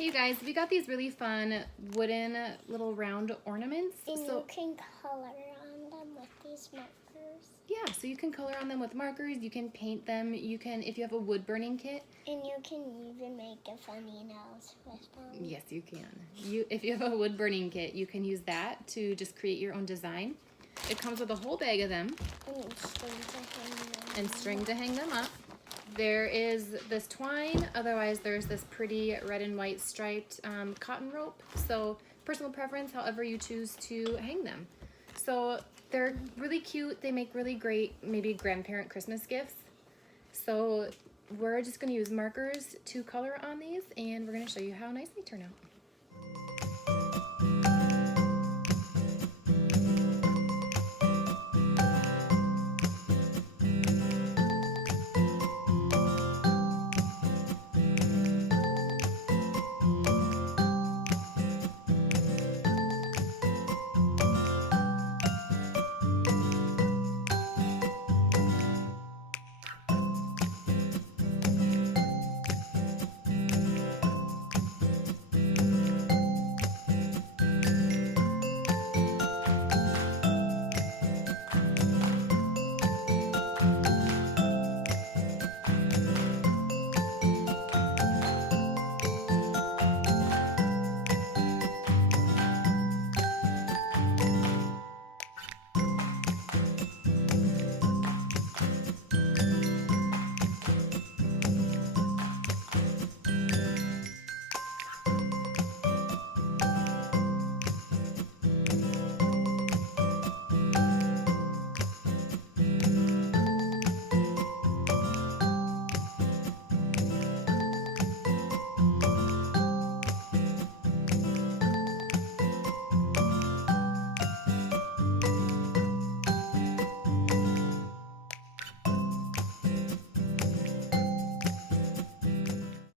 Hey you guys, we got these really fun wooden little round ornaments. And you can color on them with these markers. Yeah, so you can color on them with markers, you can paint them, you can, if you have a wood burning kit. And you can even make a funny nose with them. Yes, you can. If you have a wood burning kit, you can use that to just create your own design. It comes with a whole bag of them. And string to hang them up. There is this twine, otherwise there's this pretty red and white striped cotton rope. So personal preference, however you choose to hang them. So they're really cute. They make really great maybe grandparent Christmas gifts. So we're just going to use markers to color on these, and we're going to show you how nice they turn out.